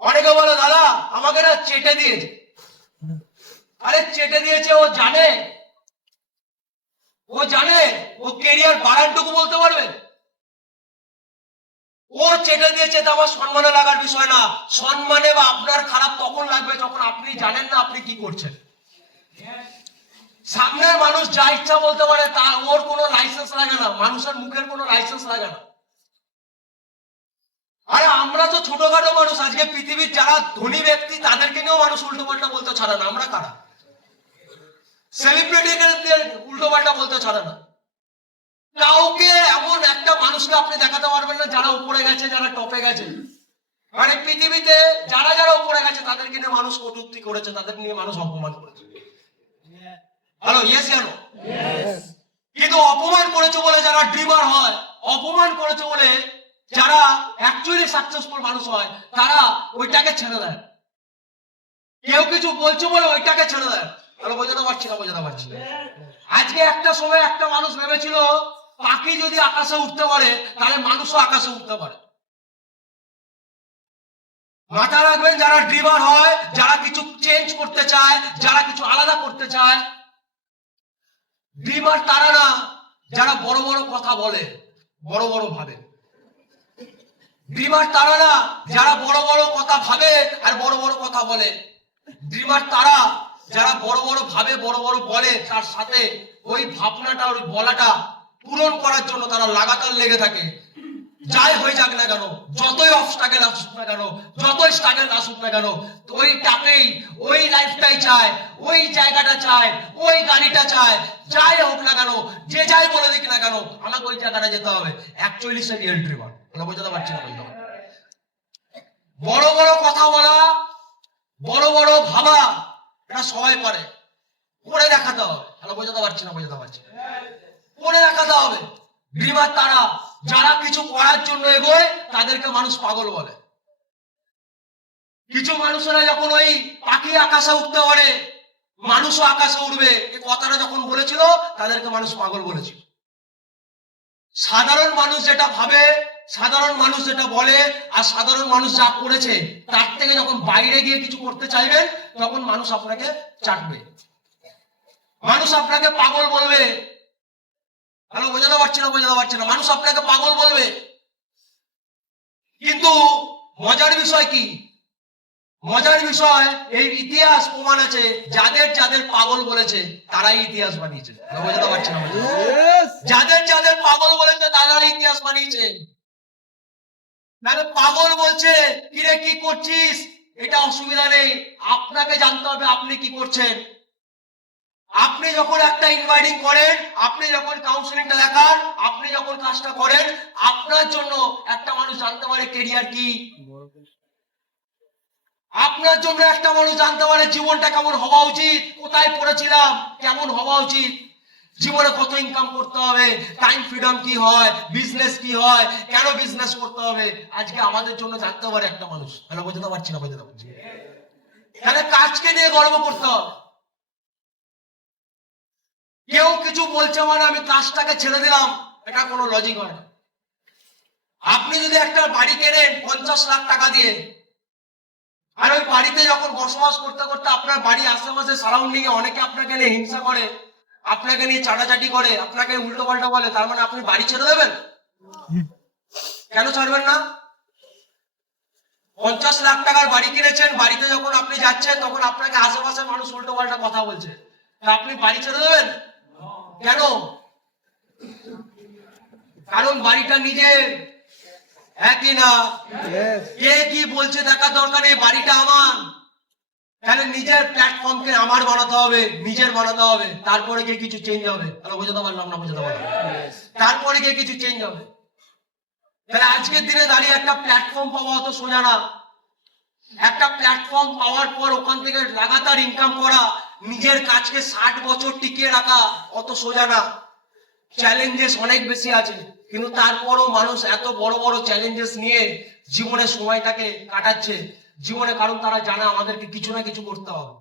অনেকে বলে, দাদা, আমাকে না চেটে দিয়েছে। আরে, চেটে দিয়েছে, ও জানে। ও জানে, ও কেরিয়ার বাড়ানটুকু বলতে পারবে। ও চেটে দিয়েছে, তা আমার সম্মানে লাগার বিষয় না। সম্মানে বা আপনার খারাপ তখন লাগবে যখন আপনি জানেন না আপনি কি করছেন। সামনের মানুষ যা ইচ্ছা বলতে পারে, তা ওর কোনো লাইসেন্স লাগে না। মানুষের মুখের কোনো লাইসেন্স লাগে না। আরে আমরা তো ছোটখাটো মানুষ আজকে পৃথিবীর যারা ধনী ব্যক্তি তাদেরকে নিয়েও মানুষ উল্টো পাল্টা বলতে ছাড়ে না। আমরা কারা? সেলিব্রিটিদের উল্টো পাল্টা বলতে ছাড়ে না। কাউকে এমন একটা মানুষকে আপনি দেখাতে পারবেন না যারা উপরে গেছে যারা টপে গেছে। মানে পৃথিবীতে যারা যারা উপরে গেছে তাদেরকে নিয়ে মানুষ কটূক্তি করেছে তাদের নিয়ে মানুষ অপমান করেছে। হ্যালো ইয়েস জানো কিন্তু অপমান করেছে বলে যারা ড্রিমার হয় অপমান করেছে বলে যারা অ্যাকচুয়ালি সাকসেসফুল মানুষ হয়, তারা ওইটাকে ছেড়ে দেয়। কেউ কিছু বলছে বলে ওইটাকে ছেড়ে দেয়। তাহলে বোঝাতে পারছি না বোঝাতে পারছি। আজকে একটা সময় একটা মানুষ ভেবেছিল, পাখি যদি আকাশে উঠতে পারে, তাহলে মানুষও আকাশে উঠতে পারে। মাথা রাখবেন, যারা ড্রিমার হয়, যারা কিছু চেঞ্জ করতে চায়, যারা কিছু আলাদা করতে চায় ড্রিমার তারা না, যারা বড় বড় কথা বলে, বড় বড় ভাবে। ড্রিমার তারা না যারা বড় বড় কথা ভাবে আর বড় বড় কথা বলে। ড্রিমার তারা যারা বড় বড় ভাবে, বড় বড় বলে, তার সাথে ওই ভাবনাটা, ওই বলাটা পূরণ করার জন্য তারা লাগাতার লেগে থাকে। যাই হয়ে যাক না কেন, যতই অবস্ট্রাগল আসুক না কেন, যতই স্ট্রাগল আসুক না কেন, তো ওইটাকেই ওই লাইফটাই চায় ওই জায়গাটা চায়, ওই গাড়িটা চায়, যাই হোক না কেন, যে যাই বলে দিক না কেন, আমাকে ওই জায়গাটা যেতে হবে। অ্যাকচুয়ালি সে রিয়েল ড্রিমার আমরা বোঝাতে পারছি না বলতে বড় বড় কথা বলা বড় বড় ভাবা এটা সবাই পারে। করে দেখাতে হবে। আমরা বোঝাতে পারছি না, বোঝাতে পারছি। করে দেখাতে হবে। ড্রিমার তারা, যারা কিছু করার জন্য এগোয়, তাদেরকে মানুষ পাগল বলে। কিছু মানুষেরা যখন ওই পাখি আকাশে উঠতে পারে মানুষও আকাশে উঠবে এই কথাটা যখন বলেছিল, তাদেরকে মানুষ পাগল বলেছিল। সাধারণ মানুষ যেটা ভাবে, সাধারণ মানুষ যেটা বলে, আর সাধারণ মানুষ যা করেছে, তার থেকে যখন বাইরে গিয়ে কিছু করতে চাইবেন তখন মানুষ আপনাকে চাটবে। মানুষ আপনাকে পাগল বলবে। ভালো বোঝাতে পারছি না, বোঝাতে পারছি না। মানুষ আপনাকে পাগল বলবে। কিন্তু মজার বিষয় কি? মজার বিষয় এই ইতিহাস প্রমাণ আছে যাদের যাদের পাগল বলেছে তারাই ইতিহাস বানিয়েছে। বোঝাতে পারছি না বোঝাতে পারছি না। যাদের যাদের পাগল বলেছে তারাই ইতিহাস বানিয়েছে। নাহলে পাগল বলছে কিরে কি করছিস? এটা অসুবিধা নেই। আপনাকে জানতে হবে আপনি কি করছেন। আপনি যখন একটা ইনভাইটিং করেন আপনি যখন কাউন্সিলিংটা দেখান আপনি যখন কাজটা করেন আপনার জন্য একটা মানুষ জানতে পারে কেরিয়ার কি। আপনার জন্য একটা মানুষ জানতে পারে জীবনটা কেমন হওয়া উচিত, কোথায় পড়েছিলাম, কেমন হওয়া উচিত। জীবনে কত ইনকাম করতে হবে টাইম ফ্রিডম কি হয় বিজনেস কি হয়, কেন বিজনেস করতে হবে। আজকে আমাদের জন্য জানতে পারে একটা মানুষ। তাহলে বোঝাতে পারছি না, বোঝাতে পারছি তাহলে কাজকে নিয়ে গর্ব করতে হবে। কেউ কিছু বলছে মানে আমি কাজটাকে ছেড়ে দিলাম, এটা কোনো লজিক হয় না। আপনি যদি একটা বাড়ি কেনেন, পঞ্চাশ লাখ টাকা দিয়ে বাড়িতে যখন বসবাস করতে করতে আপনার বাড়ি আশেপাশে সারাউন্ডিং এ অনেকে আপনাকে নিয়ে হিংসা করে, আপনাকে নিয়ে চাটাচাটি করে, আপনাকে উল্টো পাল্টা বলে, তার মানে আপনি বাড়ি ছেড়ে দেবেন? কেন ছাড়বেন না? পঞ্চাশ লাখ টাকার বাড়ি কিনেছেন, বাড়িতে যখন আপনি যাচ্ছেন, তখন আপনাকে আশেপাশের মানুষ উল্টো পাল্টা কথা বলছে। আপনি বাড়ি ছেড়ে দেবেন? কেন? কারণ বাড়িটা নিজের একই না? কে কি বলছে দেখার দরকার নেই বাড়িটা আমার। তাহলে নিজের প্ল্যাটফর্মকে আমার বানাতে হবে নিজের বানাতে হবে। তারপরে গিয়ে কিছু চেঞ্জ হবে। তাহলে বোঝাতে পারলাম না বোঝাতে পারলাম। তারপরে গিয়ে কিছু চেঞ্জ হবে। তাহলে আজকের দিনে দাঁড়িয়ে একটা প্ল্যাটফর্ম পাওয়া অত সোজা না। একটা প্ল্যাটফর্ম পাওয়ার পর ওখান থেকে লাগাতার ইনকাম করা নিজের কাজকে ষাট বছর টিকিয়ে রাখা অত সোজা না। চ্যালেঞ্জেস অনেক বেশি আছে। কিন্তু তারপরও মানুষ এত বড় বড় চ্যালেঞ্জেস নিয়ে জীবনের সময়টাকে কাটাচ্ছে। জীবনে কারণ তারা জানে আমাদেরকে কিছু না কিছু করতে হবে।